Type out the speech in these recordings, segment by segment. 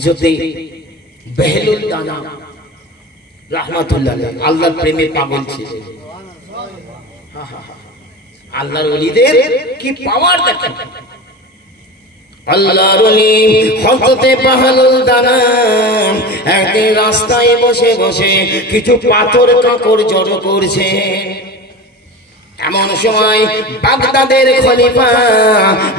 হযরতে বেহলুল দানা রাহমাতুল্লাহ আলাইহি আল্লাহর প্রেমে পাগল ছিলেন। আল্লাহর ওলিদের কি পাওয়ার দেখেন। আল্লাহর ওলি হযরতে বেহলুল দানা একদিন রাস্তায় বসে বসে কিছু পাথর কাকড় জড়ো করছে। এমন সময় বাগদাদের খলিফা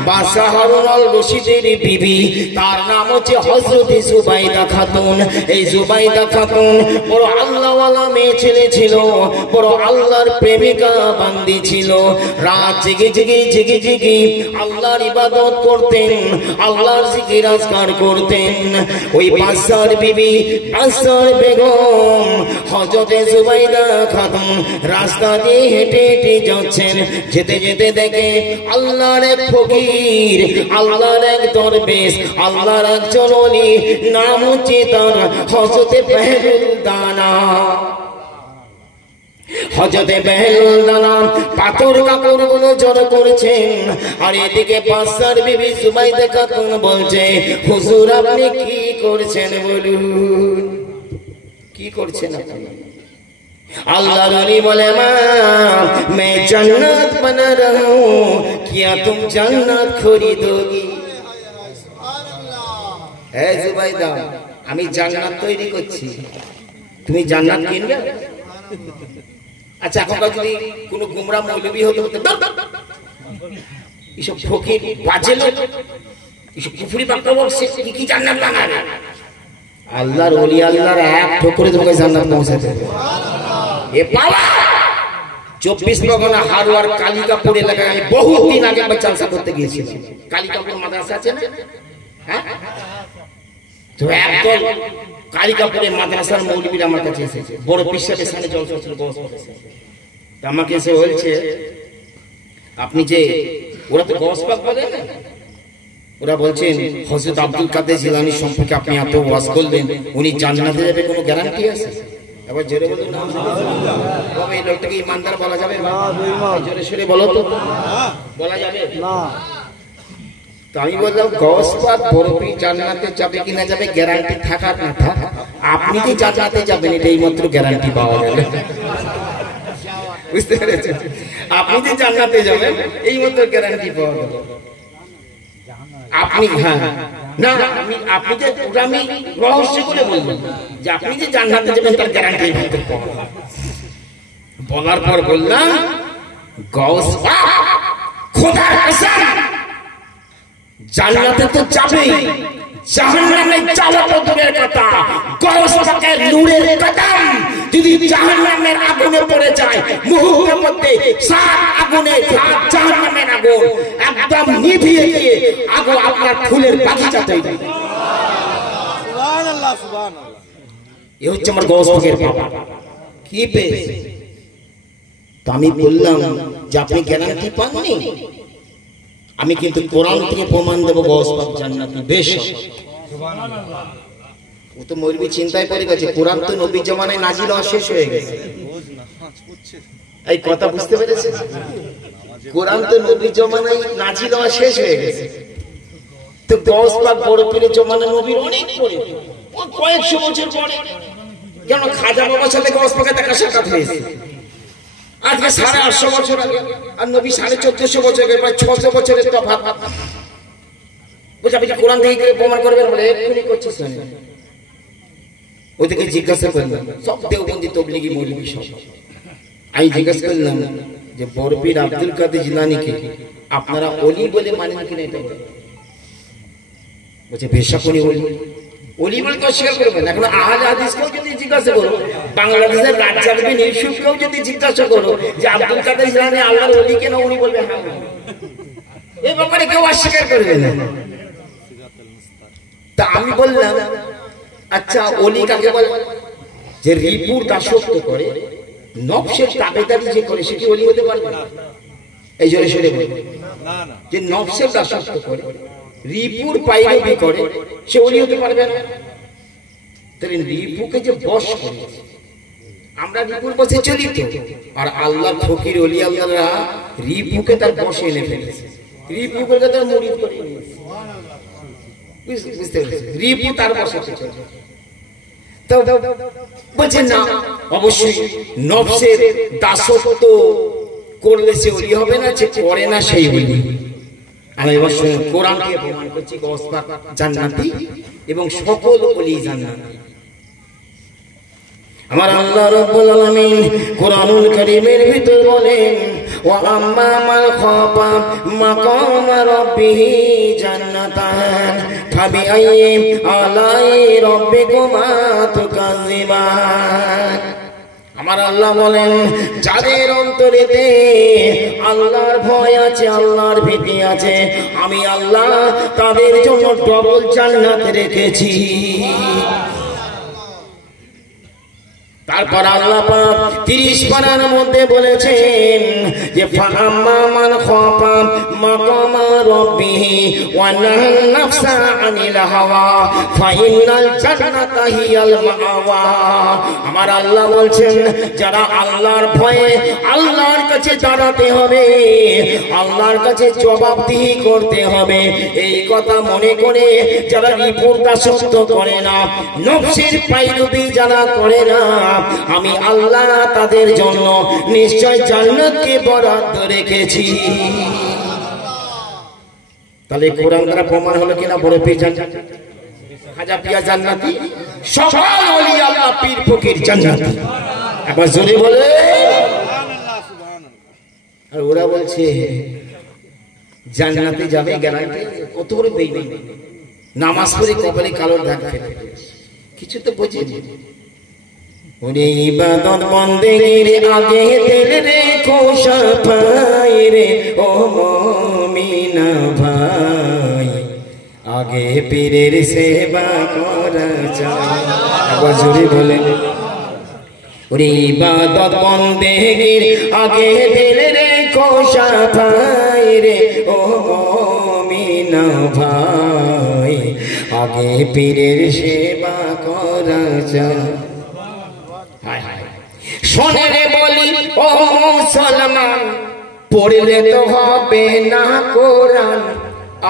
বাদশা হারুন আল রশিদের বিবি, তার নাম হচ্ছে হযরত জুবাইদা খাতুন। এই জুবাইদা খাতুন বড় আল্লাহওয়ালা মেয়ে ছেলে ছিল, বড় আল্লাহর প্রেমিকা বান্দি ছিল। রাত জেগে জেগে জেগে জেগে আল্লাহর ইবাদত করতেন, আল্লাহর জিকির আজকার করতেন। ওই বাদশার বিবি, বাদশার বেগম হযরত জুবাইদা খাতুন রাস্তা দিয়ে হেঁটে হেঁটে যাচ্ছেন। যেতে যেতে দেখে আল্লাহর এক ফকির, আল্লাহর এক দরবেশ, আল্লাহর একজন ওলি, নাম হচ্ছে তার হযরতে বেহলুল দানা। হযরতে বেহলুল দানা পাথর কাকড় গুলো জড়ো করেছেন, আর এদিকে বাদশার বিবি জুবাইদা খাতুন বলছে, হুজুর আপনি কি করছেন বলুন, কি করছেন আপনি? अल्लाह रली बोले माँ मैं जन्नत बना रहा हूँ, क्या तुम जन्नत खरीदोगी? ए जुबाइदा আমি জান্নাত তৈরি করছি, তুমি জান্নাত কিনবে? আচ্ছা এখনকার যদি কোনো গুমরা মৌলবি হতো এসব ফকির বাজে লোক এসব কুফরি বাক্য বলছে কি জান্নাত বানাবে? আল্লাহর ওলি আল্লাহর এক ঠোকরে তোমাকে জান্নাত পৌঁছাতে দেবে। এ পাওয়া 24 পরগনা হারোয়ার কালিকাপুর এলাকায় আমি বহুদিন আগে জালসা করতে গিয়েছিলাম। কালিকাপুর মাদ্রাসা আছে না? হ্যাঁ, তো একদল কালিকাপুরে মাদ্রাসার মৌলবীরা আমার কাছে এসেছে, বড় বিশ্বাসের সামনে জলসা ছিল। আমাকে এসে বলছে আপনি যে, ওরা তো গস পাক বলে না, ওরা বলছেন হযরত আব্দুল কাদের জিলানী সম্পর্কে আপনি এত ওয়াজ করলেন, উনি জান্নাতে যাবে কোনো গ্যারান্টি আছে? এবার জোরে বলুন না, তবে এই লোকটাকে ইমানদার বলা যাবে না? জোরে সরে বলো তো, বলা যাবে না? তো আমি বললাম গস পাক বরফি জান্নাতে যাবে কিনা যাবে গ্যারান্টি থাকার না থাক, আপনি যে জান্নাতে যাবেন এটাই মাত্র গ্যারান্টি পাওয়া গেল। বুঝতে পেরেছেন? আপনি যে জান্নাতে যাবেন এই মাত্র গ্যারান্টি পাওয়া গেল। আপনি হ্যাঁ না আপনি যে আমি রহস্য করে বলবেন যে আপনি যে জান্নাতে যাবেন তার গ্যারান্টি বলার পর বললাম গস পাক খোদার কসম জান্নাতে তো যাবেই, জাহান্নামে যাওয়া তো দূরের কথা, গস পাকের নূরের কদম যদি জাহান্নামের আগুনে পড়ে যায় মুহূর্তের মধ্যে 7 আগুনে জাহান্নামের আগুন একদম নিভিয়ে গিয়ে আগুন আপনার ফুলের বাগিচাতে যাবে। সুবহানাল্লাহ সুবহানাল্লাহ। এই হচ্ছে আমার গস পাকের বাবা। কি পেয়েছে? তো আমি বললাম যে আপনি গ্যারান্টি পাননি, আমি কিন্তু কোরআন থেকে প্রমাণ দেব গস পাক জান্নাতি বেশ। সুবহানাল্লাহ। ও তো মৌলবি চিন্তায় পড়ে গেছে, কোরআন তো নবীর জামানায় নাজিল হওয়া শেষ হয়ে গেছে। এই কথা বুঝতে পেরেছেন? কোরআন তো নবীর জামানায় নাজিল হওয়া শেষ হয়ে গেছে, তো গস পাক বড় পীরের জামানায় নবীর অনেক পরে, ও কয়েকশো বছর পরে। কেন খাজা বাবার সাথে গস পাকের দেখা সাক্ষাৎ হয়েছে আজকে 850 বছর আগে, আর নবী 1450 বছর আগে, প্রায় 600 বছরের তফাৎ। বুঝা কোরআন থেকে প্রমাণ করবেন বলে এক্ষুনি করছিস না। ওদেরকে জিজ্ঞাসা করলাম, সব দেওবন্দি তবলিগি মৌলবি সব। আমি জিজ্ঞাসা করলাম যে বরপীর আব্দুল কাদের জিলানীকে আপনারা ওলি বলে মানেন কিনা? এটা বলছে বেশক উনি ওলি। ওলি বলে তো স্বীকার করবেন। এখন আহলে হাদিসকেও যদি জিজ্ঞাসা করো, বাংলাদেশের রাজ্জাকবিন ইউসুফকেও যদি জিজ্ঞাসা করো যে আব্দুল কাদের জিলানী আল্লাহর ওলি কেন, উনি বলবে হ্যাঁ। এই ব্যাপারে কেউ অস্বীকার করবে না। তা আমি বললাম আচ্ছা ওলি কাকে বলে? যে রিপুর দাসত্ব করে, নফসের তাবেদারি যে করে সে কি ওলি হতে পারবে? এই জোরে সরে বলে যে নফসের দাসত্ব করে, রিপুর পাইরবি করে, সে ওলি হতে পারবে না। তাহলে রিপুকে যে বশ করে, আমরা রিপুর বসে চলি তো, আর আল্লাহ ফকির ওলি আল্লাহরা রিপুকে তার বশে এনে ফেলেছে, রিপুকে তার মুরিদ করে নিয়েছে। বুঝতে পেরেছি, রিপু তার বসতে চলে। তো বলছে না, অবশ্যই নফসের দাসত্ব করলে সে ওলি হবে না, যে করে না সেই ওলি। আমি এবার কোরআনকে প্রমাণ করছি গসপাক জান্নাতি এবং সকল ওলি জান্নাতি। আমার আল্লাহ রাব্বুল আলামিন কোরআনুল কারীমের ভিতর বলেন, ওয়া আম্মা মান খাফা মাকাম রাব্বিহি জান্নাতান ফাবিআইয়ি আলাই রাব্বিকুমা তুকাযিবান। আমার আল্লাহ বলেন, যাদের অন্তরেতে আল্লাহর ভয় আছে, আল্লাহর ভীতি আছে, আমি আল্লাহ তাদের জন্য ডবল জান্নাত রেখেছি। তারপর আল্লাহ পাক 30 পারার মধ্যে বলেছেন যে ফাআম্মা মান খাফা মাকাম রাব্বিহি ওয়া নাহান নাফসা আনিল হাওয়া ফাইনাল জান্নাতা হিয়াল মাওয়া। আমার আল্লাহ বলছেন, যারা আল্লাহর ভয়ে আল্লাহর কাছে দাঁড়াতে হবে, আল্লাহর কাছে জবাবদিহি করতে হবে, এই কথা মনে করে যারা রিপুর দাসত্ব করে না, নফসের পায়রবি যারা করে না, আমি আল্লাহ তাদের জন্য নিশ্চয় জান্নাতকে বরাদ্দ রেখেছি। তাহলে কোরআন দ্বারা প্রমাণ হলো কিনা বড় পেঁচান খাজা পিয়া জান্নাতি, সকল ওলি আল্লাহ পীর ফকির জান্নাতি। একবার জোরে বলে। আর ওরা বলছে জান্নাতে যাবে গ্যারান্টি, কত বড় বেঈমান। নামাজ পড়ে কপালে কালো দাগ ফেলে, কিছু তো বোঝেনি। ওরে ইবাদত বন্দেগীর আগে দিল রেখো সাফাই রে ও মুমিনা ভাই, আগে পীরের সেবা করা চাই। আবার জোরে বলেন। ওরে ইবাদত বন্দেগীর আগে দিল রেখো সাফাই রে ও মুমিনা ভাই, আগে পীরের সেবা করা চাই। শোনে রে বলি ও মুসলমান, পড়লে তো হবে না কোরআন,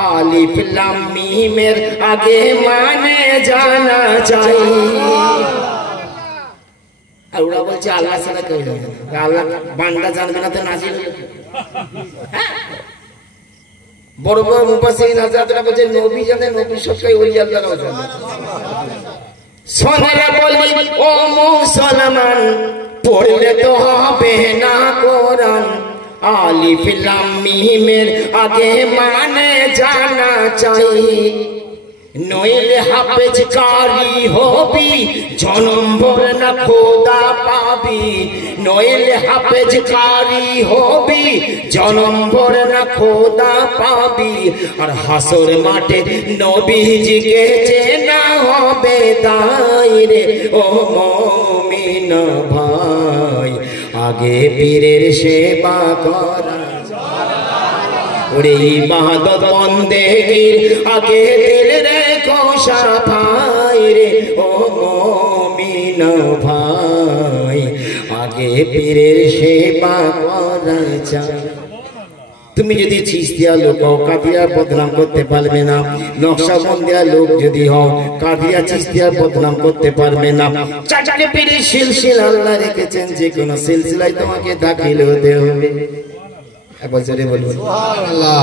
আলিফ লাম মিমের আগে মানে জানা চাই। আর ওরা বলছে আল্লাহ ছাড়া কেউ জানে না, আল্লাহ বান্দা জানবে না তো নাজিল। বড় বড় মুফাসসিরিন হযরতরা বলছে নবী জানে, নবী সবটাই ওলি আল্লাহরাও জানে। শোনে রে বলি ও মুসলমান, পড়লে তো হবে না কোরআন, আলিফ লাম মিমের আগে মানে জানা চাই। নইলে হাফেজ কারি হবি, জনম ভর না খোদা পাবি। নইলে হাফেজ কারি হবি, জনম ভর না খোদা পাবি। আর হাসর মাঠে নবীজিকে চেনা হবে তাই রে ও মুমিন ভাই, আগে পীরের সেবা করা। ওরে ইবাদত বন্দেগীর আগে দিল রেখো সাফাই রে ও মুমিন ভাই, আগে পীরের সেবা করা চাই। তুমি যদি চিশতিয়া লোক হও, কাদিয়ার বদনাম করতে পারবে না। নকশবন্দিয়া লোক যদি হও, কাদিয়া চিশতিয়ার বদনাম করতে পারবে না। চারটে পীরের সিলসিলা আল্লাহ রেখেছেন, যে কোনো সিলসিলায় তোমাকে দাখিল হতে হবে। একবার জোরে বলুন সুবহানাল্লাহ।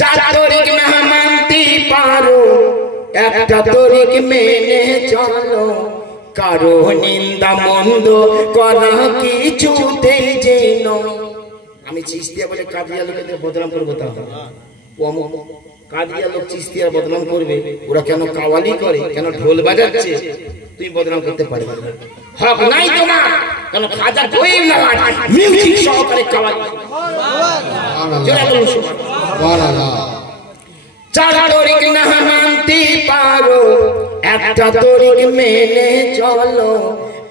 চার তরিক না মানতে পারো, একটা তরিক মেনে চলো, কারো নিন্দা মন্দ করা কিছুতেই যেন। আমি চিশতিয়া বলে কাদিয়া লোকেদের বদনাম করবো, তাহলে কাদিয়া লোক চিশতিয়ার বদনাম করবে, ওরা কেন কাওয়ালি করে, কেন ঢোল বাজাচ্ছে, তুমি বদনাম করতে পারবে না। হক নাই তোমার, কেন খাজা কইম না মিউজিক সহকারে কাওয়ালি। সুবহানাল্লাহ। চার তরিক না মানতে পারো, একটা তরিক মেনে চলো,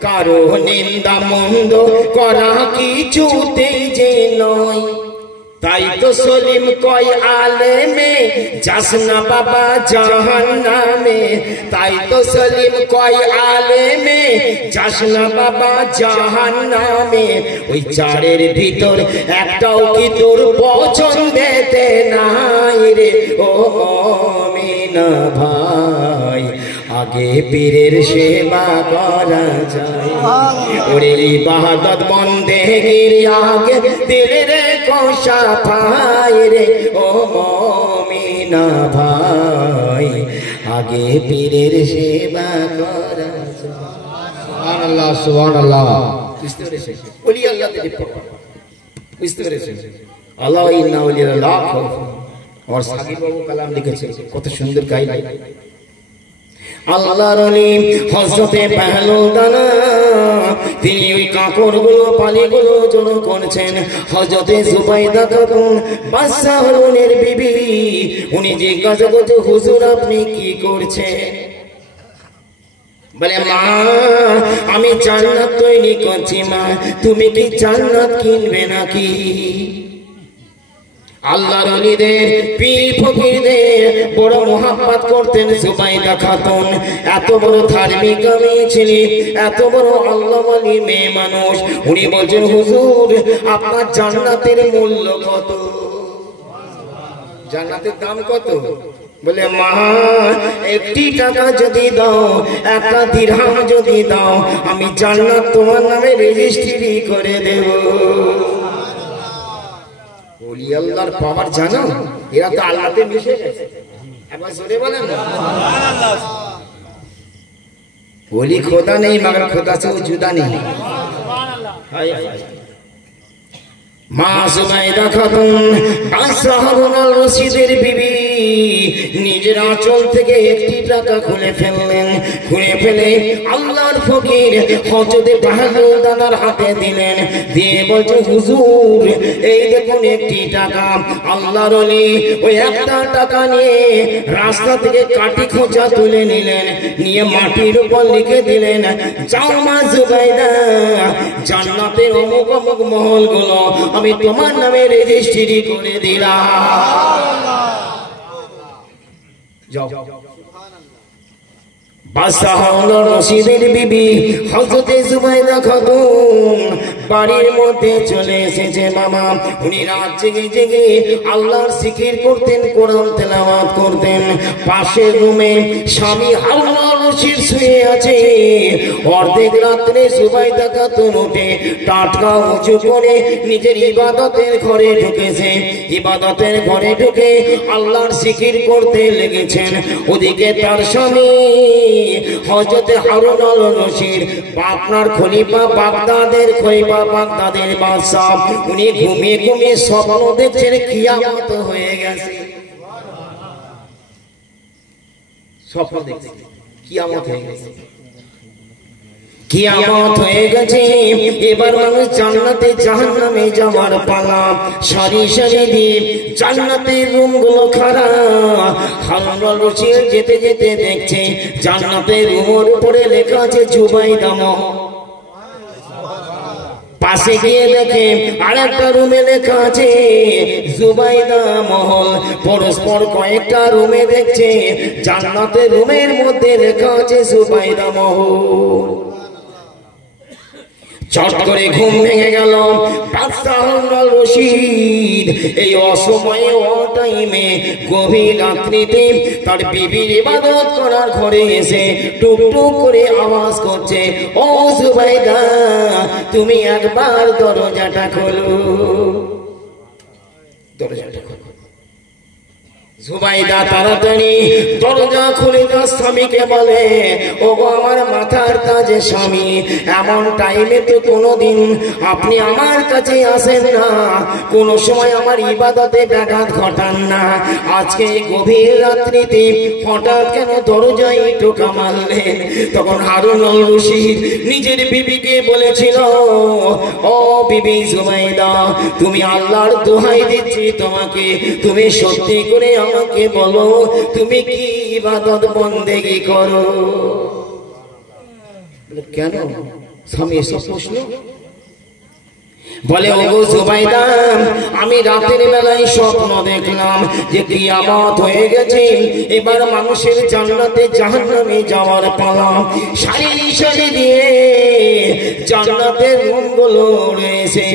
কারো নিন্দা মন্দ করা কিছুতেই যে নয়। তাই তো সলিম কয় আলেমে যাস না বাবা জাহান্নামে। তাই তো সলিম কয় আলেমে যাস না বাবা জাহান্নামে। ওই চারের ভিতর একটাও কি তোর পছন্দেতে নাই রে ও মুমিন না ভাই, আগে পীরের সেবা করা যায়। ওরে ইবাদত বন্দেগির আগে দিলের কোশা পায় রে ও মুমিনা ভাই, আগে পীরের সেবা করা যায়। সুবহানাল্লাহ সুবহানাল্লাহ। বুঝতে পেরেছেন? ওলি আল্লাহ বুঝতে পেরেছেন? আল্লাহ ইন্না ওলিয়া লাখ और সাকিব বাবু কালাম লিখেছে, কত সুন্দর গাইলে। আল্লাহর ওলি হযরতে পেহলুদানা, তিনি ওই কাপড়গুলো পালিগুলো জড়ো করছেন। হযরতে জুবাইদা খাতুন বাদশা হারুনের বিবি, উনি জিজ্ঞাসা করছে, হুজুর আপনি কি করছেন? বলে, মা আমি জান্নাত তৈরি করছি। মা তুমি কি জান্নাত কিনবে নাকি? আল্লাহর ওলিদের পীর ফকিরদের বড় মোহাব্বত করতেন জুবাইদা খাতুন। এত বড় ধার্মিক মেয়ে ছিলেন, এত বড় আল্লাহওয়ালি মেয়ে মানুষ। উনি বলছেন, হুজুর আপনার জান্নাতের মূল্য কত? জান্নাতের দাম কত? বলে, মা একটি টাকা যদি দাও, একটা দিরহাম যদি দাও, আমি জান্নাত তোমার নামে রেজিস্ট্রি করে দেব। ওলি আল্লাহর পাওয়ার জানো? এরা তো আল্লাহতে মিশে গেছে। একবার জোরে বলেন না সুবহানাল্লাহ। ওলি খোদা নেই, মगर খোদা से जुदा नहीं। সুবহানাল্লাহ। মা জুবাইদা খাতুন বাদশা হারুন আল রশিদের বিবি নিজের আঁচল থেকে একটি টাকা খুলে ফেললেন। খুলে ফেলে আল্লাহর ফকির হযরতে পেহলুদানার হাতে দিলেন। দিয়ে বলছে, হুজুর এই দেখুন একটি টাকা। আল্লাহর ওলি ওই একটা টাকা নিয়ে রাস্তা থেকে কাটি খোঁচা তুলে নিলেন, নিয়ে মাটির উপর লিখে দিলেন, যাও মা জুবাইদা, জান্নাতের অমুক অমুক মহলগুলো আমি তোমার নামে রেজিস্ট্রি করে দিলাম। যাও। বাদশা হারুন আল রশিদের বিবি হযরতে জুবাইদা খাতুন বাড়ির মধ্যে চলে এসেছে। মামা উনি রাত জেগে জেগে আল্লাহর জিকির করতেন, কোরআন তেলাওয়াত করতেন। পাশের রুমে স্বামী হারুন আল রশিদ শুয়ে আছে। অর্ধেক রাত্রে জুবাইদা খাতুন উঠে টাটকা উঁচু করে নিজের ইবাদতের ঘরে ঢুকেছে। ইবাদতের ঘরে ঢুকে আল্লাহর জিকির করতে লেগেছেন। ওদিকে তার স্বামী হযরতে হারুন আল রশিদ, আপনার খলিফা বাগদাদের খলিফা, বাগদাদের বাদশা, উনি ঘুমিয়ে ঘুমিয়ে স্বপ্ন দেখছেন কিয়ামত হয়ে গেছে। স্বপ্ন দেখছেন কিয়ামত হয়ে গেছে, কিয়ামত হয়ে গেছে। এবার মানুষ জান্নাতে জাহান্নামে যাওয়ার পালা। সারি সারি দিয়ে জান্নাতের রুমগুলো খারাপ। হারুন আল রশিদ যেতে যেতে দেখছে জান্নাতের রুমের উপরে লেখা আছে জুবাইদা মহল। পাশে গিয়ে দেখে আরেকটা রুমে লেখা আছে জুবাইদা মহল। পরস্পর কয়েকটা রুমে দেখছে জান্নাতের রুমের মধ্যে লেখা আছে জুবাইদা মহল। চট করে ঘুম ভেঙে গেল বাদশা হারুন আল রশিদ। এই অসময়ে অটাইমে গভীর রাত্রিতে তার বিবির ইবাদত করার ঘরে এসে টুক টুক করে আওয়াজ করছে, ও জুবাইদা তুমি একবার দরজাটা খোলো। দরজাটা খোলো। জুবাইদা তাড়াতাড়ি দরজা খুলে তার স্বামীকে বলে, ও আমার মাথার তাজে স্বামী, এমন টাইমে তো কোনোদিন আপনি আমার কাছে আসেন না, কোন সময় আমার ইবাদতে ব্যাঘাত ঘটান না। আজকে গভীর রাত্রিতে হঠাৎ কেন দরজায় টোকা মারলেন? তখন হারুন আল রশিদ নিজের বিবিকে বলেছিল, ও বিবি জুবাইদা, তুমি আল্লাহর দোহাই দিচ্ছি তোমাকে, তুমি সত্যি করে আমাকে বলো তুমি কি ইবাদত বন্দেগী করো? কেন স্বামী এসব প্রশ্ন? বলে ওগো জুবাইদা, আমি রাতের বেলায় স্বপ্ন দেখলাম যে কিয়ামত হয়ে গেছে, এবার মানুষের জান্নাতে জাহান্নামে যাওয়ার পালা। সারি সারি দিয়ে জান্নাতের রুমগুলো রয়েছে,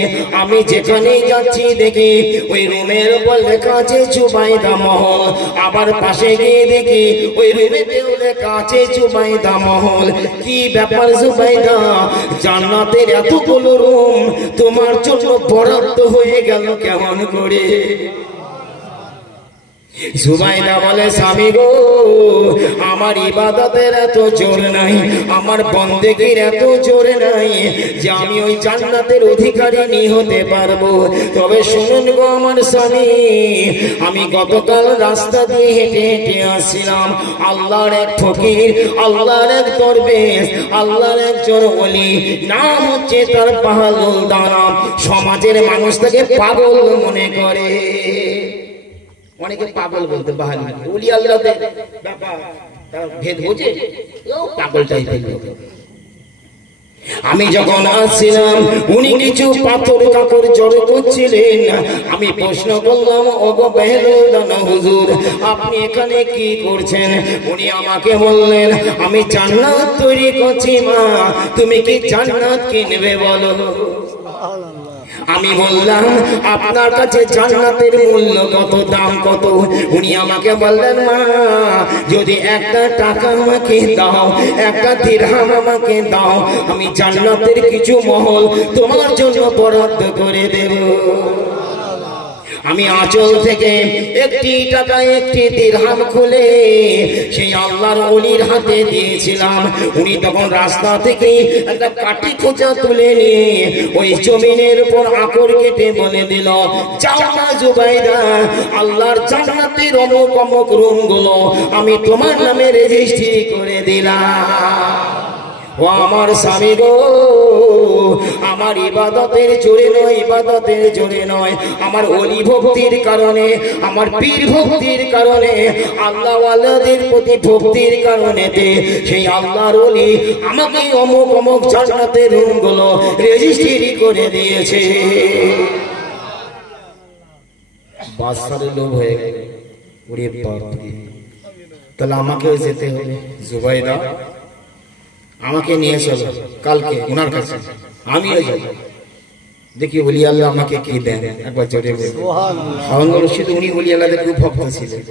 আমি যেখানে যাচ্ছি দেখি ওই রুমের উপর লেখা আছে জুবাইদা মহল, আবার পাশে গিয়ে দেখি ওই রুমেতেও লেখা আছে জুবাইদা মহল। কি ব্যাপার জুবাইদা, জান্নাতের এতগুলো রুম তোমার জন্য বরাদ্দ হয়ে গেল কেমন করে? জুবাইদা বলে স্বামী গো, আমার ইবাদতের এত জোর নাই, আমার বন্দেগীর এত জোর নাই যে আমি ওই জান্নাতের অধিকারী হতে পারবো। তবে শুনুন গো আমার স্বামী, আমি গতকাল রাস্তা দিয়ে হেঁটে হেঁটে আসছিলাম, আল্লাহর এক ফকির, আল্লাহর এক দরবেশ, আল্লাহর একজন ওলি, নাম হচ্ছে তার বাহালুল দানা। সমাজের মানুষ তাকে পাগল মনে করে, অনেকে পাগল বলতে বাহালি, ওলি আল্লাহদের ব্যাপার ভেদ বোঝে, পাগল টাইপের লোক। আমি যখন আসছিলাম উনি কিছু পাথর কাপড় জড়ো করছিলেন, আমি প্রশ্ন করলাম ওগো বেহলুল দানা হুজুর, আপনি এখানে কি করছেন? উনি আমাকে বললেন আমি জান্নাত তৈরি করছি মা, তুমি কি জান্নাত কিনবে বলো? আমি বললাম আপনার কাছে জান্নাতের মূল্য কত, দাম কত? উনি আমাকে বললেন মা, যদি একটা টাকা আমাকে দাও, একটা দিরহাম আমাকে দাও, আমি জান্নাতের কিছু মহল তোমার জন্য বরাদ্দ করে দেব। আমি আঁচল থেকে একটি টাকা একটি দিরহাম খুলে সেই আল্লাহর ওলির হাতে দিয়েছিলাম। উনি তখন রাস্তা থেকে একটা কাঠি খোঁচা তুলে নিয়ে ওই জমিনের উপর আকর কেটে বলে দিল, যাও না জুবাইদা, আল্লাহর জান্নাতের অমুক অমুক রুমগুলো আমি তোমার নামে রেজিস্ট্রি করে দিলাম। ও আমার স্বামী গো, আমার ইবাদতের জোরে নয়, ইবাদতের জোরে নয়, আমার ওলি ভক্তির কারণে, আমার পীর ভক্তির কারণে, আল্লাহ ওয়ালাদের প্রতি ভক্তির কারণেতে সেই আল্লাহর ওলি আমাকে অমুক অমুক জান্নাতের রুমগুলো রেজিস্ট্রি করে দিয়েছে। বাদশার লোভ হয়ে গেল, ওরে বাপ রে, তাহলে আমাকেও যেতে হবে। জুবাইদা আমাকে নিয়ে চলো কালকে ওনার কাছে, আমিও যাব, দেখি ওলি আল্লাহ আমাকে কি দেন। একবার জোরে হারুন রশিদ, উনি ওলি আল্লাহদের খুব ভক্ত ছিলেন,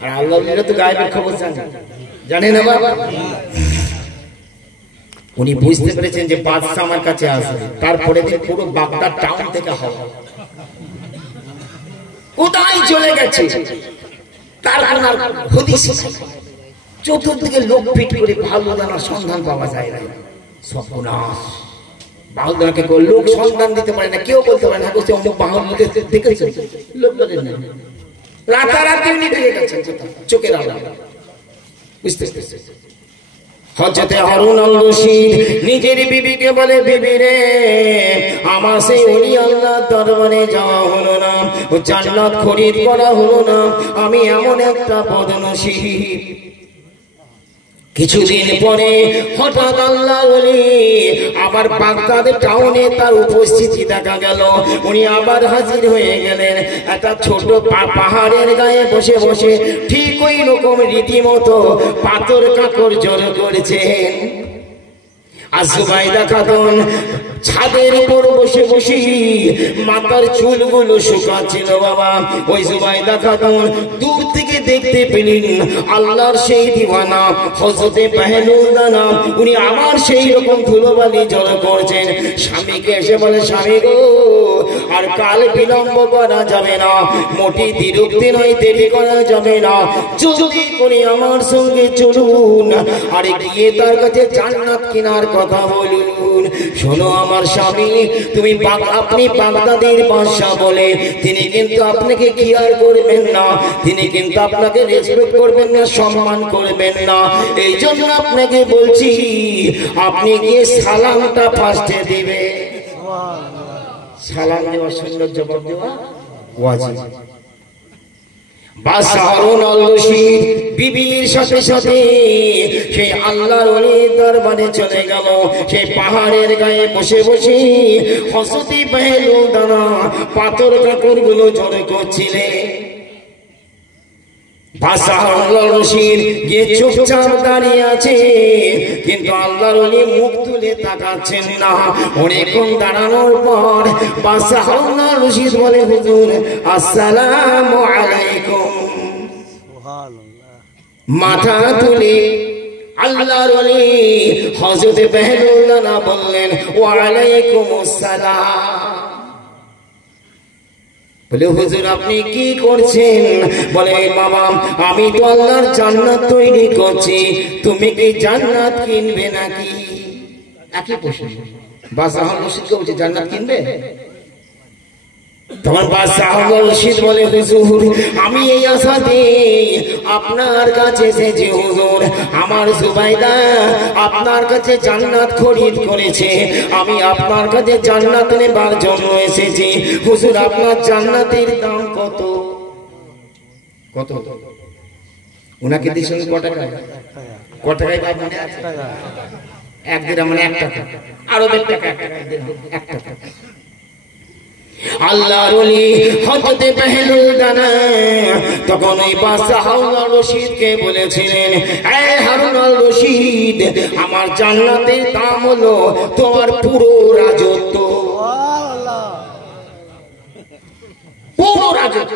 আর আল্লাহ তো গায়েবের খবর জানে না বাবা। উনি বুঝতে পেরেছেন যে বাদশা আমার কাছে আসবে, তারপরে দিন পুরো বাগদাদ টাউন থেকে হবে কোথায় চলে গেছে তার আর হদিস। চতুর্দিকে লোক ফিট করে বাহুদানার সন্ধান পাওয়া যায় না, সর্বনাশ। বাহুদানাকে লোক সন্ধান দিতে পারে না, কেউ বলতে পারে না অমুক বাহুদাকে দেখেছে, লোক বলে না, রাতারাতি উনি পেয়ে গেছেন চোখের আলো। বুঝতে পেরেছে হযরতে হারুন আল রশিদ নিজের বিবিকে বলে, বিবি রে, আমার সেই ওলি আল্লাহর দরবারে যাওয়া হলো না, ও জান্নাত খরিদ করা হলো না, আমি এমন একটা বদনসিব। কিছুদিন পরে হঠাৎ আল্লাহর ওলি আবার বাগদাদ টাউনে তার উপস্থিতি দেখা গেল। উনি আবার হাজির হয়ে গেলেন একটা ছোট পাহাড়ের গায়ে বসে বসে, ঠিক ওই রকম রীতিমতো পাথর কাকড় জড়ো করেছেন। আর জুবাইদা খাতুন ছাদের উপর বসে বসে মাথার চুলগুলো শুকাচ্ছিল বাবা। ওই জুবাইদা খাতুন দূর থেকে দেখতে পেলেন আল্লাহর সেই দিওয়ানা হযরতে বাহলুল দানা, উনি আবার সেই রকম ধুলোবালি জড়ো করছেন। স্বামীকে এসে বলে, স্বামী গো, আর কাল বিলম্ব করা যাবে না, মোটি বিরক্তি নয়, দেরি করা যাবে না, জলদি করে আমার সঙ্গে চলুন, আর গিয়ে তার কাছে জান্নাত কেনার কথা বলুন। শোনো আমার স্বামী, তুমি আপনি বাগদাদের বাদশা বলে তিনি কিন্তু আপনাকে কেয়ার করবেন না, তিনি কিন্তু আপনাকে রেসপেক্ট করবেন না, সম্মান করবেন না। এই জন্য আপনাকে বলছি আপনি গিয়ে সালামটা ফার্স্টে দিবে। সালাম দেওয়া সুন্দর, জবাব দেওয়া ওয়াজিব। বাদশাহ হারুন আল রশিদ বিবির সাথে সাথে সেই আল্লাহর ওলির দরবারে চলে গেল। সেই পাহাড়ের গায়ে বসে বসে হযরত বেলাল দানা পাথর কাকরগুলো জড়ো করছিলেন। বাদশাহ হারুন আল রশিদ গিয়ে চুপচাপ দাঁড়িয়ে আছে, কিন্তু আল্লাহর ওলি মুখ তুলে তাকাচ্ছেন না। অনেকক্ষণ দাঁড়ানোর পর বাদশাহ হারুন আল রশিদ বলে, হুজুর আসসালামু আলাইকুম। মাথা তুলে আল্লাহর ওলি হযরত বেলাল দানা বললেন, ওয়া আলাইকুম আসসালাম। বলে, হুজুর আপনি কি করছেন? বলে, বাবা আমি তো আল্লাহর জান্নাত তৈরি করছি, তুমি কি জান্নাত কিনবে নাকি? একই প্রশ্ন। বাদশাহ রশিদকে বলছে, জান্নাত কিনবে? তখন বাদশাহ রশিদ বলে, হুজুর আমি এই আশাতে আপনার কাছে এসেছি। হুজুর আমার জুবাইদা আপনার কাছে জান্নাত খরিদ করেছে, আমি আপনার কাছে জান্নাত নেবার জন্য এসেছি। হুজুর আপনার জান্নাতের দাম কত? কত? উনাকে দিয়েছেন কত টাকা? কত টাকায় পাবেন? 1 দিরহাম মানে 1 টাকা। আরো 1 টাকা, 1 টাকা। আল্লাহর ওলি হযরত বেলাল দানা তখন ওই বাদশাহ হারুন আল রশিদকে বলেছিলেন, এ হারুন আল রশিদ আমার জান্নাতের দাম হলো তোমার পুরো রাজত্ব। পুরো রাজত্ব।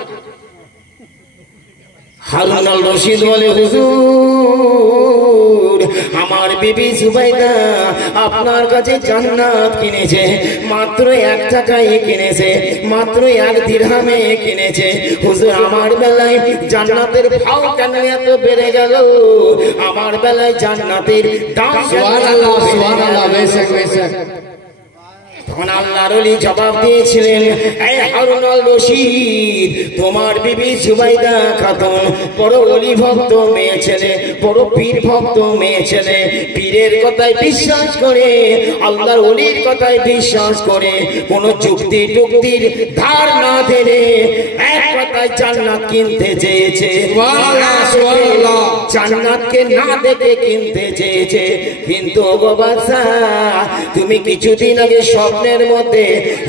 হারুন আল রশিদ বলে, হুজুর আমার বিবি জুবাইদা আপনার কাছে জান্নাত কিনেছে, মাত্র 1 টাকায় কিনেছে, মাত্র 1 দিরহামে কিনেছে। হুজুর আমার বেলায় জান্নাতের ভাও কেন এত বেড়ে গেল? আমার বেলায় জান্নাতের দাম সুবহানাল্লাহ সুবহানাল্লাহ বেশক বেশক। তখন আল্লাহর ওলি জবাব দিয়েছিলেন, এ হারুন আল রশিদ তোমার বিবি জুবাইদা খাতুন বড় ওলি ভক্ত মেয়ে ছেলে, বড় পীর ভক্ত মেয়ে ছেলে। পীরের কথায় বিশ্বাস করে, আল্লাহর ওলির কথায় বিশ্বাস করে, কোন যুক্তি টুক্তির ধার না ধরে এক কথায় জান্নাত কিনতে চেয়েছে। সুবহানাল্লাহ। জান্নাতকে না দেখে কিনতে চেয়েছে। কিন্তু গো বাদশাহ তুমি কিছুদিন আগে স্বপ্নের মধ্যে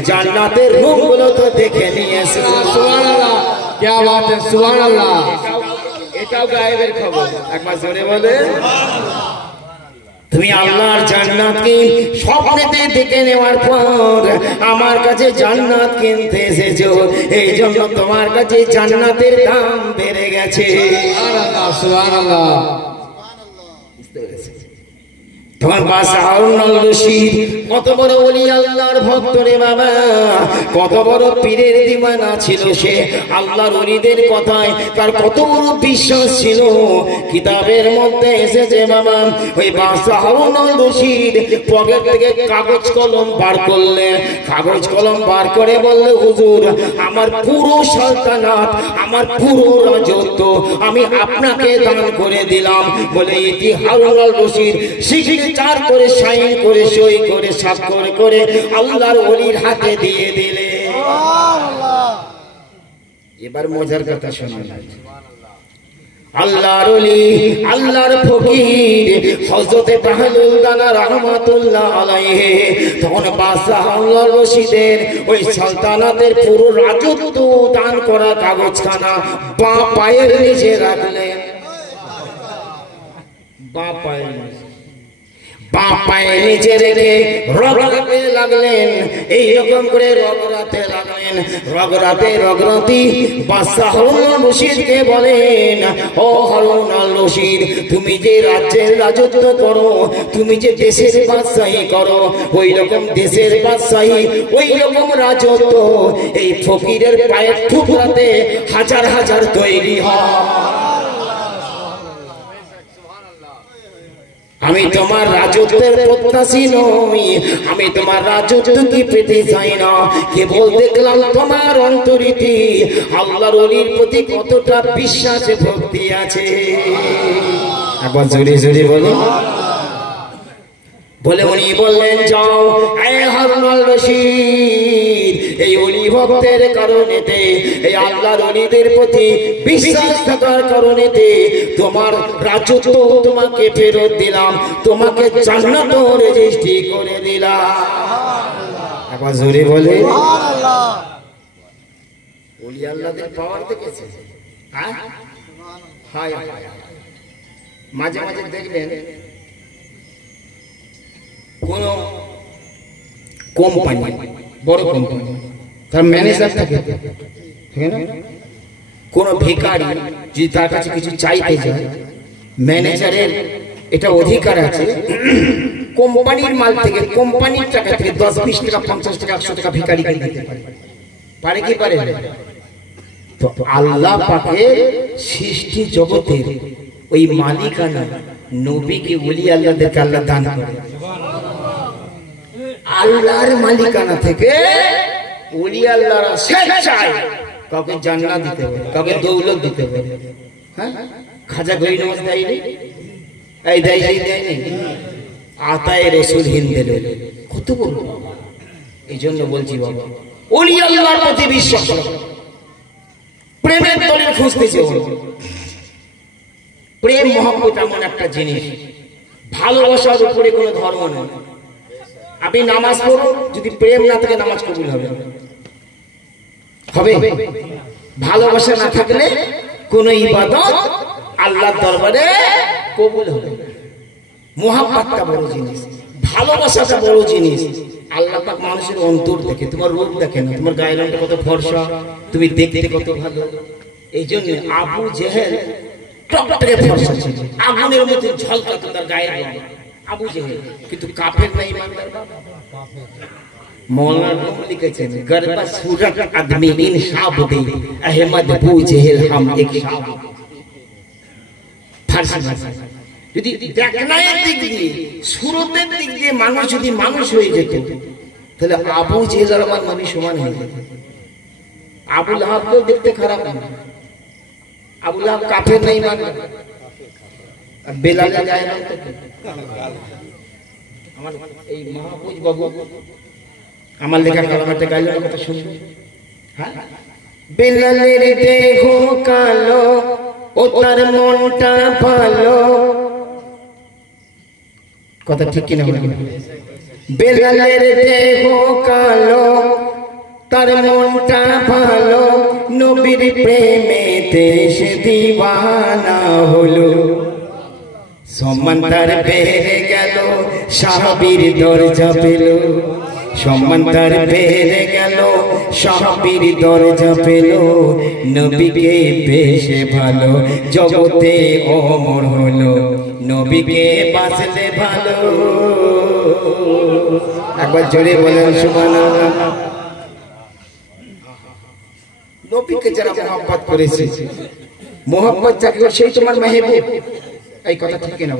জান্নাতের রূপগুলো তো দেখে নিয়েছো। সুবহানাল্লাহ, কি বাত है, সুবহানাল্লাহ। এটাও গায়েবের খবর, একবার জোরে বলে। তুমি আল্লাহর জান্নাতকে স্বপ্নেতে দেখে নেওয়ার পর আমার কাছে জান্নাত কিনতে এসেছো, এই জন্য তোমার কাছে জান্নাতের দাম বেড়ে গেছে। সুবহানাল্লাহ সুবহানাল্লাহ। তোমার বাদশাহ হারুন আল রশিদ কত বড় ওলি আল্লাহর ভক্ত রে বাবা, কত বড় পীরের দিওয়ানা ছিল সে। আল্লাহর ওলিদের কথায় তার কত বড় বিশ্বাস ছিল। কিতাবের মধ্যে এসেছে বাবা, ওই বাদশাহ হারুন আল রশিদ পকেট থেকে কাগজ কলম বার করলেন। কাগজ কলম বার করে বললে, হুজুর আমার পুরো সালতানাত, আমার পুরো রাজত্ব আমি আপনাকে দান করে দিলাম। বলে এটি হারুন আল রশিদ শিখে চার করে সাইন করে সই করে স্বাক্ষর করে আল্লাহর ওলির হাতে দিয়ে দিলে। এবার মজার কথা শুনুন। আল্লাহর ওলি, আল্লাহর ফকির হযরত বেলাল দানা রাহমাতুল্লাহ আলাইহি তখন বাদশাহ হারুন আল রশিদের ওই সালতানাতের পুরো রাজত্ব দান করা কাগজখানা বাঁ পায়ের নিচে রাখলেন। বাঁ পায়ের নিচে, বাঁ পায়ে নিচে রেখে রগড়াতে লাগলেন। এইরকম করে রগড়াতে লাগলেন। রগড়াতি বাদশাহ হারুন আল রশিদকে বলেন, ও হারুন আল রশিদ তুমি যে রাজ্যের রাজত্ব করো, তুমি যে দেশের বাদশাহী করো, ওই রকম দেশের বাদশাহী, ওই রকম রাজত্ব এই ফকিরের পায়ের ঠুকরাতে হাজার হাজার তৈরি হয়। আমি তোমার রাজত্বের প্রত্যাশী নই, আমি তোমার রাজত্ব কি পেতে চাই না, কেবল দেখলাম তোমার অন্তরিতে আল্লাহর ওলির প্রতি কতটা বিশ্বাস ভক্তি আছে। একবার জোরে জোরে বলো। বলে উনি বললেন, যাও এ হারুন আল রশিদ এই ওলি ভক্তের কারণেতে, এই আল্লাহর ওলিদের প্রতি বিশ্বাস থাকার কারণেতে তোমার রাজত্ব তোমাকে ফেরত দিলাম, তোমাকে জান্নাতে রেজিস্ট্রি করে দিলাম। একবার জোরে বলে সুবহানাল্লাহ। ওলি আল্লাহদের পাওয়ার দেখেছে? হ্যাঁ, হায় হায়। মাঝে মাঝে দেখবেন কোন কোম্পানি, বড় কোম্পানি, তার ম্যানেজার থাকে, কোন ভিখারি যদি তার কাছে কিছু চাইতে যায়, ম্যানেজারের এটা অধিকার আছে কোম্পানির মাল থেকে, কোম্পানির টাকা থেকে 10-20 টাকা, 50 টাকা, 100 টাকা ভিখারিকে দিতে পারে। পারে কি পারে? তো আল্লাহ পাকের সৃষ্টি জগতের ওই মালিকানা নবীকে ওলি আল্লাহদেরকে আল্লাহ দান করে। আল্লাহর মালিকানা থেকে ওলি আল্লাহরা স্বেচ্ছায় কাউকে জান্নাত দিতে পারে, কাউকে দৌলত দিতে পারে। হ্যাঁ, খাজা গরিব দেয়নি, এই দেয়নি, আতায়ে রাসূল হিন্দে লোলে কত বলবো। এই জন্য বলছি বাবা, ওলি আল্লাহর প্রতি বিশ্বাস, প্রেমের দলিল খুঁজতেছে। প্রেম মহব্বত এমন একটা জিনিস, ভালোবাসার উপরে কোনো ধর্ম নেই। আপনি নামাজ পড়ুন, যদি প্রেম না থাকে নামাজ কবুল হবে? ভালোবাসা না থাকলে কোন ইবাদত আল্লাহর দরবারে কবুল হবে। মহব্বতটা বড় জিনিস, ভালোবাসাটা বড় জিনিস। আল্লাহ পাক মানুষের অন্তর দেখে, তোমার রূপ দেখে না, তোমার গায়ের রংটা কত ফর্সা, তুমি দেখতে কত ভালো। এই জন্য আবু জেহেল টকটকে ফর্সা ছিল, আগুনের মধ্যে ঝলকাতো তার গায়ের রং, আবু জেহেল, কিন্তু কাফের না ঈমানদার। মৌলানা লিখেছেন, গরবা সুরত আদমি ইন শাবদে আহমদ বু জেহেল হাম এক শাব। ফারসি ভাষা। যদি দেখনায়ের দিক দিয়ে, সুরতের দিক দিয়ে মানুষ যদি মানুষ হয়ে যেত, তাহলে আবু জেহেল আর আমার নবী সমান হয়ে যেত। আবু লাহাবকেও দেখতে খারাপ না, আবু লাহাব কাফের না ঈমানদার। আর বেলালের গায়ে রংটা কি? আমার এই মাহফুজ বাবু আমার লেখা কালামাতে গাইলো কথা শুনবে। হ্যাঁ, বেলালের দেহ কালো, ও তার মনটা ভালো। কথা ঠিক কিনা? বেলালের দেহ কালো, তার মনটা ভালো, নবীর প্রেমেতে সে দিওয়ানা হলো। সম্মান তার বেড়ে গেল, সাহাবীর দরজা পেল। সম্মান তার বেড়ে গেল, সাহাবীর দরজা পেল। নবীকে বেশে ভালো, জগতে অমর হলো। নবীকে বাঁচলে ভালো। একবার জোরে বলেন সুবহানাল্লাহ। নবীকে যারা মহব্বত করেছে, মহব্বত যাকে সেই তোমার মেহবুব। এই কথা ঠিক না?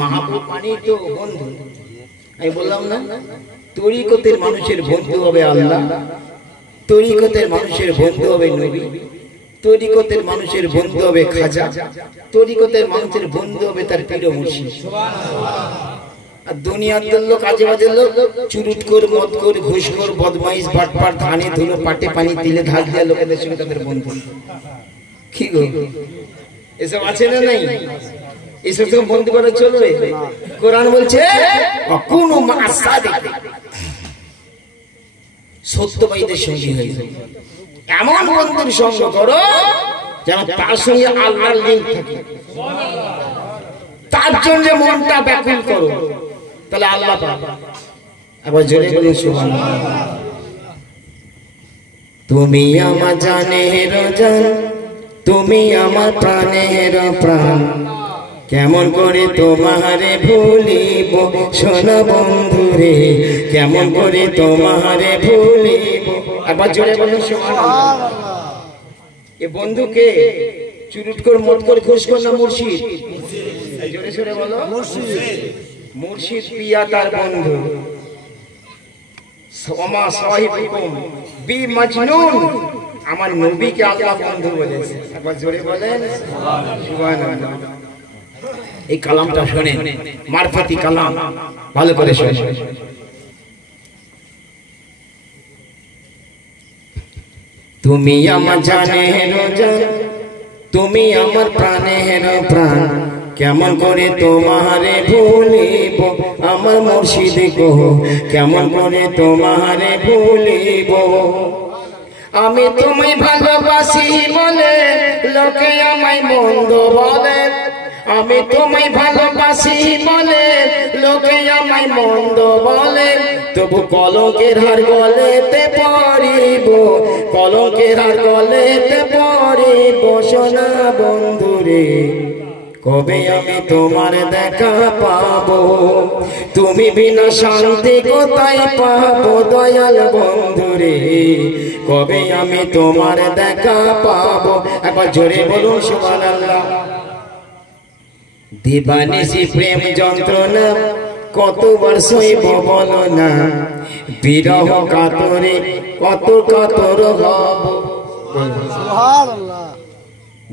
মাহবুব মানে তো বন্ধু। আমি বললাম না, তরিকতের মানুষের বন্ধু হবে আল্লাহ, তরিকতের মানুষের বন্ধু হবে নবী, তরিকতের মানুষের বন্ধু হবে খাজা, তরিকতের মানুষের বন্ধু হবে তার পীর মুর্শিদ। আর দুনিয়ার লোক, আজে বাজে লোক, চুরুটখোর, মদখোর, ঘুষখোর, বদমাইশ, বাটপার, ধানে ধুলো, পাটে পানি, তিলে ধাক দেওয়া লোকেদের সঙ্গে তাদের বন্ধু। কি গো, এসব আছে না নাই? এসব তো বন্ধু করে চলবে? কোরআন বলছে কুনু মা'আস সাদিকিন, সত্যবাদীদের সঙ্গী হয়ে যাও। এমন বন্ধুর সঙ্গ করো যেন তার সঙ্গে আল্লাহর লিংক থাকে, তার জন্য মনটা ব্যাকুল করো, তাহলে আল্লাহ পাবে। আবার জোরে বলুন সুবহানাল্লাহ। তুমি আমার জানের জান, তুমি আমার প্রাণের প্রাণ, কেমন করে তোমারে ভুলিব সোনা বন্ধুরে, কেমন করে তোমারে ভুলিব। একবার জোরে বলুন সুবহানাল্লাহ। এ বন্ধুকে চুরুটখোর, মদখোর, ঘুষখোর না মুর্শিদ? জোরে জোরে বলো মুর্শিদ। মুর্শিদ পিয়া তার বন্ধু। ওমা সাহিবুকুম বি মাজনুন, আমার নবীকে আল্লাহ বন্ধু বলেছে। একবার জোরে বলেন সুবহানাল্লাহ। এই কালামটা শুনেন, মারফতি কালাম, ভালো করে শুনেন। তুমি আমার জানের জান, তুমি আমার প্রাণের প্রাণ, কেমন করে তোমারে ভুলিব আমার মুর্শিদ গো, কেমন করে তোমারে ভুলিব। আমি তোমায় ভালোবাসি বলে লোকে আমায় মন্দ বলে, আমি তোমায় ভালোবাসি বলে লোকে আমায় মন্দ বলে, তবু কলঙ্কের হার গলেতে পড়িব, কলঙ্কের হার গলেতে পড়িব। সোনা বন্ধুরে কবে আমি তোমার দেখা পাবো, তুমি বিনা শান্তি কোথায় পাবো দয়াল বন্ধুরে, কবে আমি তোমার দেখা পাবো। একবার জোরে বলুন সুবহানাল্লাহ। দিবানিশি প্রেম যন্ত্রণা কতবার সইব বলো না, বিরহ কাতরে কত কাতর হব।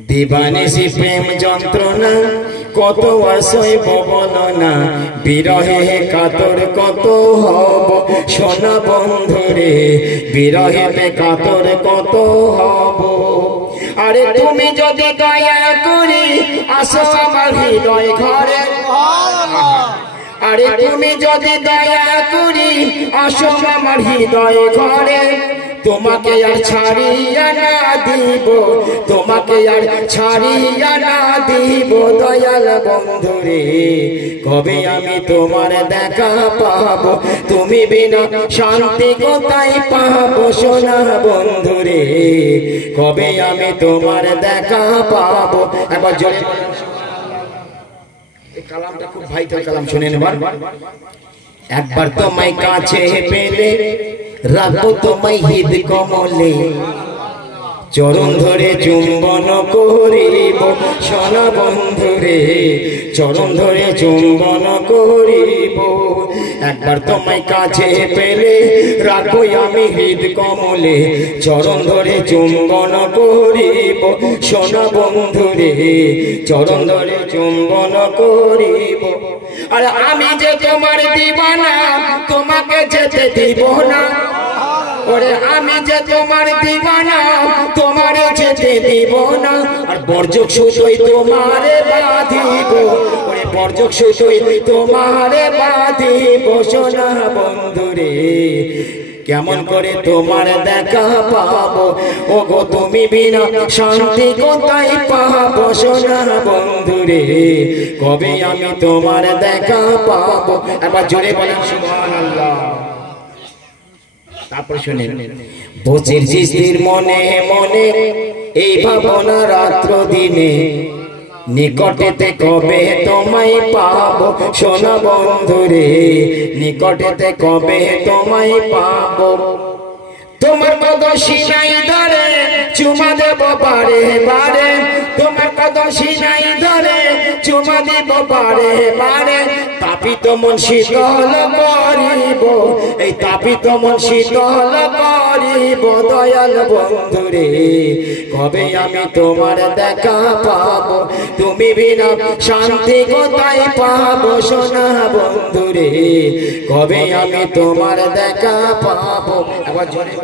দিবানিশি প্রেম যন্ত্রণা কত আর সইব বলো না, বিরহে কাতর কত হব। সোনা বন্ধুরে বিরহেতে কাতর কত হব। আরে তুমি যদি দয়া করি আসো আমার হৃদয় ঘরে, আরে তুমি যদি দয়া করি আসো আমার হৃদয় ঘরে, তোমাকে আর ছাড়িয়া না দিব, তোমাকে আর ছাড়িয়া না দিব দয়াল বন্ধুরে, কবে আমি তোমার দেখা পাবো, তুমি বিনা শান্তি কোথায় পাবো। সোনা বন্ধুরে কবে আমি তোমার দেখা পাবো। একবার জোরে কালামটা খুব ভাইটাল কালাম, শুনে নেবার। একবার তোমায় কাছে পেলে রাখবো তোমায় হৃদ কমলে, চরণ ধরে চুম্বন করিব। সোনা বন্ধুরে চরণ ধরে চুম্বন করিব। একবার তোমায় কাছে পেলে রাখবো আমি হৃদ কমলে, চরণ ধরে চুম্বন করিব। সোনা বন্ধুরে চরণ ধরে চুম্বন করিব। আর আমি যে তোমার দিবানা তোমাকে যেতে দিব না, ওরে আমি যে তোমার দিবানা তোমারে যেতে দিব না। আর বর্জক সুতোই তোমারে বাঁধিব, ওরে বর্জক সুতোই তোমারে বাঁধিব। সোনা বন্ধুরে কেমন করে তোমার দেখা পাবো, ও গো তুমি বিনা শান্তি কোথায় পাবো। সোনা বন্ধুরে কবে আমি তোমার দেখা পাবো। একবার জোরে বলেন সুবহানাল্লাহ। তারপর শুনেন, বসির চিস্তির মনে মনে এই ভাবনা রাত্র দিনে, নিকটেতে কবে তোমায় পাবো। সোনা বন্ধুরে নিকটেতে কবে তোমায় পাবো। তোমার কত সিনাই ধরে চুমা দেব বারে বারে, তোমার কত সিনাই ধরে চুমা দেব বারে বারে। তাপিত মন শীতল করিব, এই তাপিত মন শীতল করিব দয়াল বন্ধুরে, কবে আমি তোমার দেখা পাবো, তুমি বিনা শান্তি কোথায় পাবো। সোনা বন্ধুরে কবে আমি তোমার দেখা পাবো। একবার জোরে